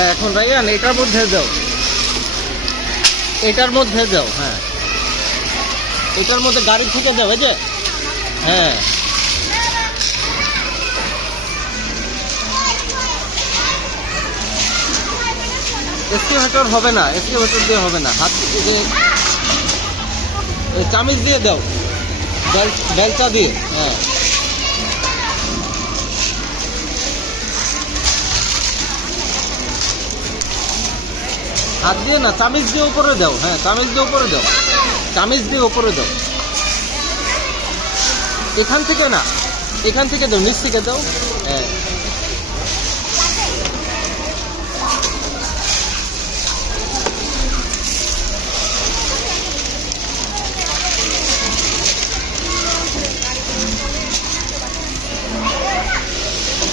হ্যাঁ এখন রাইয়ান এটার মধ্যে দাও, এটার মধ্যে দাও। হ্যাঁ এটার মধ্যে গাড়ি থেকে দাও, এই যে। হ্যাঁ এক্সকেভেটর হবে না, এক্সকেভেটর দিয়ে হবে না, হাত দিয়ে চামিচ দিয়ে দাও, বেলচা দিয়ে। হ্যাঁ হাত দিয়ে না, চামিচ দিয়ে উপরে দাও। হ্যাঁ চামিচ দিয়ে উপরে দাও, চামিচ দিয়ে উপরে দাও। এখান থেকে না, এখান থেকে দাও, নিচ থেকে দাও।